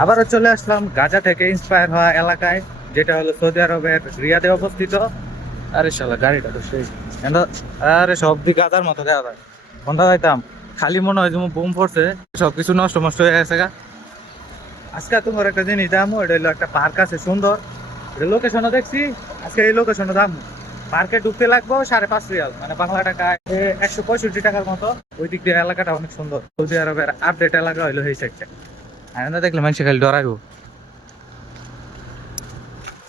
আবারও চলে আসলাম গাজা থেকে ইন্সপায়ার হওয়া এলাকায়, যেটা হলো সৌদি আরবের রিয়াদে অবস্থিত। আরে শালা গাড়িটা তো সেই আরে সব দিক গাজার মতো দেওয়া যায়। কোনটা যাইতাম, খালি মনে হয় যেমন বোম পড়ছে, সবকিছু নষ্ট নষ্ট হয়ে গেছে গা। আজকে তোমার একটা জিনিস দামো, এটা হলো একটা পার্ক আছে সুন্দর, এটা লোকেশনও দেখছি। আজকে এই লোকেশনে দাম, পার্কে ঢুকতে লাগবো 5.5 রিয়াল, মানে বাংলা টাকায় 165 টাকার মতো। ওই দিক দিয়ে এলাকাটা অনেক সুন্দর, সৌদি আরবের আপডেট এলাকা হইলো এই সাইডটা। আর না দেখলে মানুষ খালি ডরাইবো।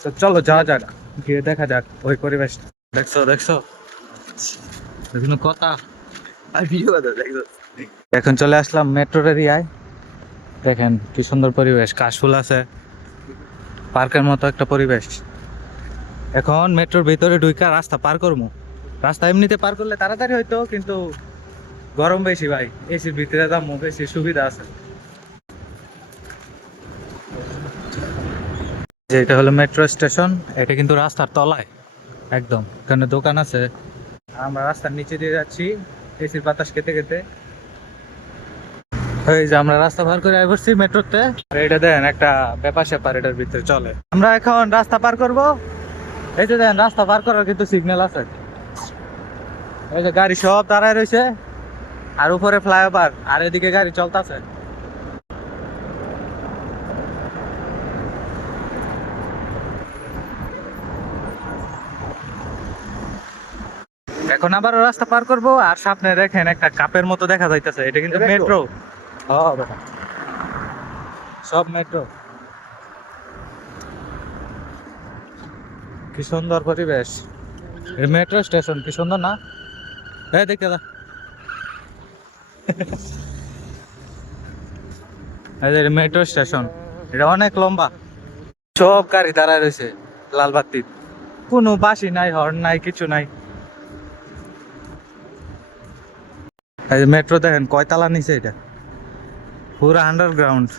তো চলো যাওয়া যাক, গিয়ে দেখা যাক ওই পরিবেশ। দেখছো দেখছো বিভিন্ন কথা। আর ভিডিও কথা দেখো। এখন চলে আসলাম মেট্রোর এরিয়ায়। দেখেন কি সুন্দর পরিবেশ, কাশফুল আছে, পার্কের মতো একটা পরিবেশ। এখন মেট্রোর ভিতরে ঢুইকা রাস্তা পার করবো। রাস্তা এমনিতে পার করলে তাড়াতাড়ি হইতো, কিন্তু গরম বেশি ভাই, এসির ভিতরে যাবো, বেশি সুবিধা আছে। যে এটা হলো মেট্রো স্টেশন, এটা কিন্তু রাস্তার তলায় একদম, এখানে দোকান আছে। আমরা রাস্তার নিচে দিয়ে যাচ্ছি এসির বাতাস খেতে খেতে। এই যে আমরা রাস্তা পার করে আসছি মেট্রোতে। এটা দেন একটা ব্যাপার স্যাপার এটার ভিতরে চলে। আমরা এখন রাস্তা পার করব। এই যে দেন রাস্তা পার করার কিন্তু সিগন্যাল আছে। এই যে গাড়ি সব দাঁড়ায় রয়েছে, আর উপরে ফ্লাইওভার, আর এদিকে গাড়ি চলতেছে। এখন আবার রাস্তা পার করব, আর সামনে দেখেন একটা কাপের মতো দেখা যাইতেছে, এটা কিন্তু মেট্রো। সব মেট্রো। কি সুন্দর পরিবেশ, মেট্রো স্টেশন কি সুন্দর না? এই দেখতে দা, মেট্রো স্টেশন, এটা অনেক লম্বা। সব গাড়ি দাঁড়ায় রয়েছে লাল বাতি, কোনো বাসি নাই, হর্ন নাই, কিছু নাই। এই যে মেট্রো দেখেন কয়তালা নিচে, এটা পুরো আন্ডারগ্রাউন্ড।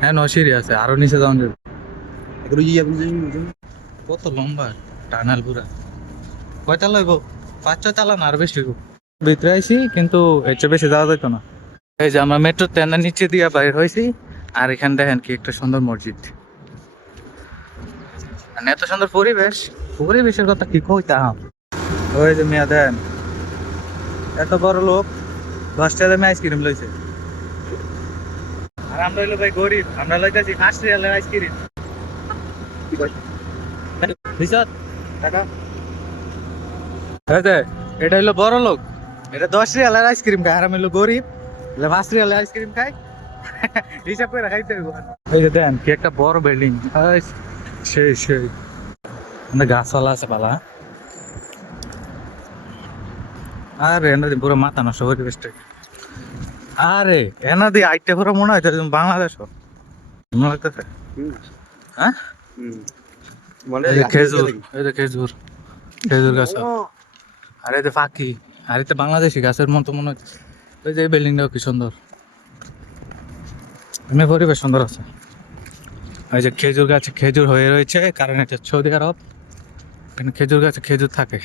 হ্যাঁ সিঁড়ি আছে, আরো নিচে যাওয়া যাবে। কত লম্বা টানেল পুরা, কয়তালা হইব? 5-6 তালা না, আর বেশি হইব। ভিতরে আইসি, কিন্তু এর চেয়ে বেশি যাওয়া যাইতো না। এই যে আমরা মেট্রো ট্রেনের নিচে দিয়ে বাইর হয়েছি, আর এখানে দেখেন কি একটা সুন্দর মসজিদ, মানে এত সুন্দর পরিবেশ। পরিবেশের কথা কি কইতাম। ওই যে মিয়া দেন, এত বড় লোক 10 টাকা দামে আইসক্রিম লইছে, আর আমরা হইলো ভাই গরিব, আমরা লইতেছি 5 রিয়ালের আইসক্রিম। টাকা এই যে, এটা হইলো বড় লোক, এটা 10 রিয়ালের আইসক্রিম খায়, আর আমি হইলো গরিব, 5 রিয়ালের আইসক্রিম খাই। হিসাব করে খাইতে হইব। এই যে দেন কি একটা বড় বিল্ডিং, সেই সেই গাছপালা আছে পালা। আরে এনা দিয়ে পুরো মাথা নষ্ট পরিবেশটা। আরে এনা দিয়ে আইতে পুরো মনে হয় বাংলাদেশ মনে লাগতেছে। হ্যাঁ এই যে খেজুর, এই যে খেজুর, খেজুর গাছ, আর এই যে পাখি, আর এই বাংলাদেশি গাছের মতো মনে হচ্ছে। ওই যে এই বিল্ডিংটাও কি সুন্দর, এমনি পরিবেশ সুন্দর আছে। এই যে খেজুর গাছে খেজুর হয়ে রয়েছে, কারণ এটা সৌদি আরব, এখানে খেজুর গাছে খেজুর থাকে।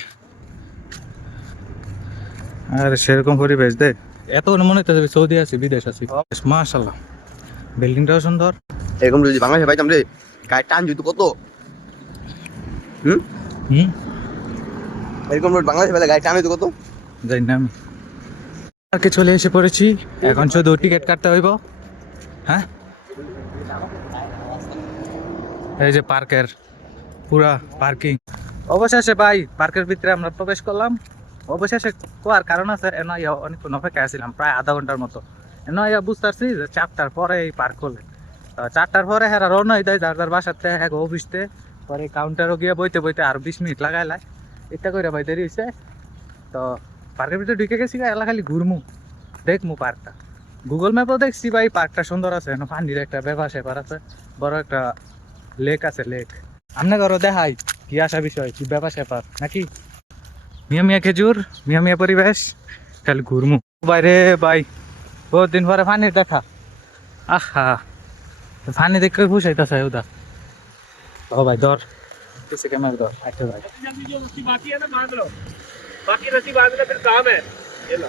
আর সেরকম পরিবেশ দেখ, এত মনে হচ্ছে সৌদি আছি, বিদেশ আছি। মাশাআল্লাহ, বিল্ডিংটাও সুন্দর। এরকম যদি বাংলাদেশে পাইতাম রে, গায়ে টান যেত কত। হুম হুম এরকম বাংলাদেশে পেলে গায়ে টান হইতো কত। জানি না আমি। পার্কে চলে এসে পড়েছি, এখন শুধু টিকিট কাটতে হইব। হ্যাঁ এই যে পার্কের পুরা পার্কিং। অবশেষে ভাই পার্কের ভিতরে আমরা প্রবেশ করলাম। অবশেষে কোয়ার কারণ আছে, এন অনেকক্ষণ অপেক্ষা ছিলাম, প্রায় আধা ঘন্টার মতো। এন বুঝতে পারছি যে 4টার পরে এই পার্ক করলে, 4টার পরে হ্যাঁ রওনা হয়ে যায় যার যার বাসাতে, হ্যাঁ অফিসতে। পরে কাউন্টারও গিয়ে বইতে বইতে আর 20 মিনিট লাগাইলায়, এটা করে ভাই দেরি হয়েছে। তো পার্কের ভিতরে ঢুকে গেছি, এলাকা খালি ঘুরমু, দেখমু পার্কটা। গুগল ম্যাপও দেখছি ভাই, পার্কটা সুন্দর আছে, পানির একটা ব্যাপার স্যাপার আছে, বড় একটা লেক আছে, লেক। আপনার ঘরও দেখাই কি আসা বিষয়, কি ব্যাপার স্যাপার নাকি। মিয়া মিয়া খেজুর, মিয়া মিয়া পরিবেশ, খালি ঘুরমু বাইরে ভাই। বহুত দিন পরে পানির দেখা, আহা পানি দেখে খুশাইতেছে ওদা। ও ভাই ধর, किसी के मार दो अच्छा भाई। जो रस्सी बाकी है ना बांध लो, बाकी रस्सी बांधना फिर काम है। ये लो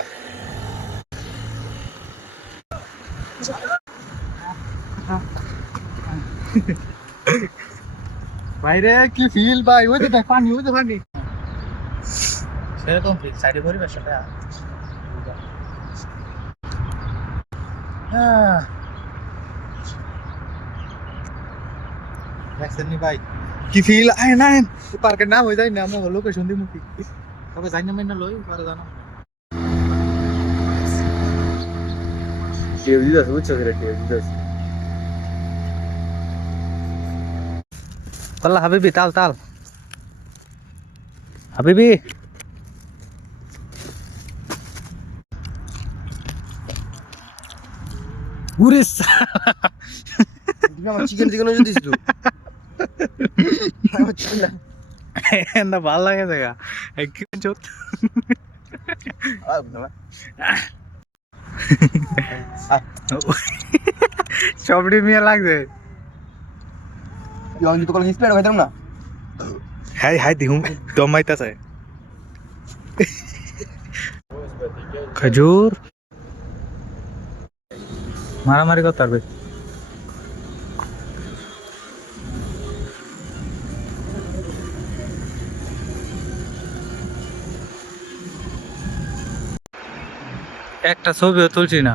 বাইরে কি ফিল ভাই, ওই তো দেখ পানি, ওই তো পানি, সেরকম ফিল সাইডে পরিবেশ সাথে। দেখছেন নি ভাই কি ফিল? আয় না পার্কের নাম হয়ে যায় না, আমরা লোকেশন দিই মুখি, তবে যাই না মেন লই পারে জানো। টিএফ দিদাস বুঝছো রে, টিএফ দিদাস। والله حبيبي تعال تعال حبيبي. উরিস তুমি আমার চিকেন চিকেন ওই দিছিস তো। আমার চিকেন না। না ভালো লাগে দেখা একদম চোট সবটি মিয়া লাগছে। ইয়ন তো কল স্প্রেড হইতাম না। হাই হাই দিহুম দম মাইতাছে। खजूर মারামারি করতে পারবে। একটা ছবিও তুলছি না।